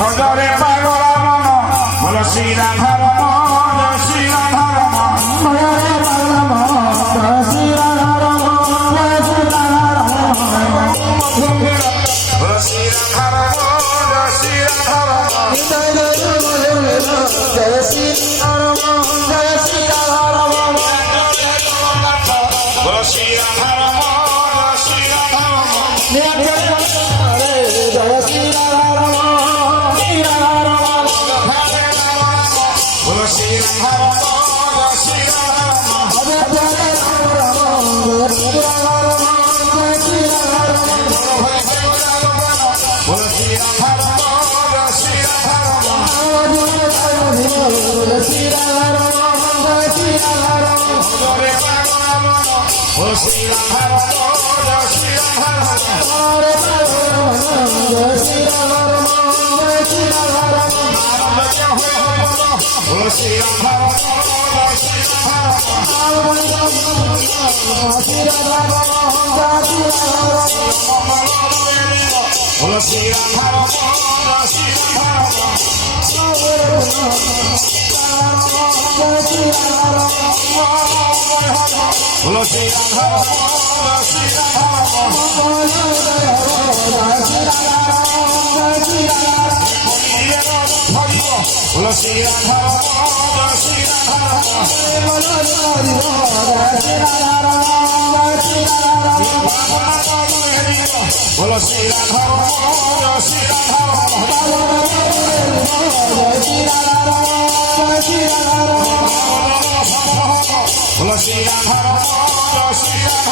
ভজরে পাগল মন বল শ্রী রাধা রমণ শ্রী রাধা রমণ ভজরে পাগল মন শ্রী রাধা রমণ শ্রী রাধা রমণ বল শ্রী রাধা রমণ শ্রী রাধা রমণ জয় শ্রী রমণ জয় শ্রী রাধা রমণ বল শ্রী রাধা রমণ শ্রী রাধা রমণ জয় শ্রী রাধা রমণ শ্রী রাধা রমণ বল শ্রী রাধা রমণ শ্রী রাধা রমণ বল শ্রী রাধা রমণ শ্রী রাধা রমণ শ্রী রাধা রমণ শ্রী রাধা রমণ ভজরে পাগল মন বল শ্রী রাধা রমণ শ্রী রাধা রমণ শ্রী রাধা রমণ শ্রী রাধা রমণ বল শ্রী রাধা রমণ শ্রী রাধা রমণ শ্রী রাধা রমণ শ্রী রাধা রমণ বল শ্রী রাধা রমণ শ্রী রাধা রমণ বল শ্রী রাধা রমণ শ্রী রাধা বল শ্রী রাধা রমণ শ্রী রাধা বল শ্রী রাধা রমণ শ্রী রাধা বল শ্রী রাধা রমণ শ্রী রাধা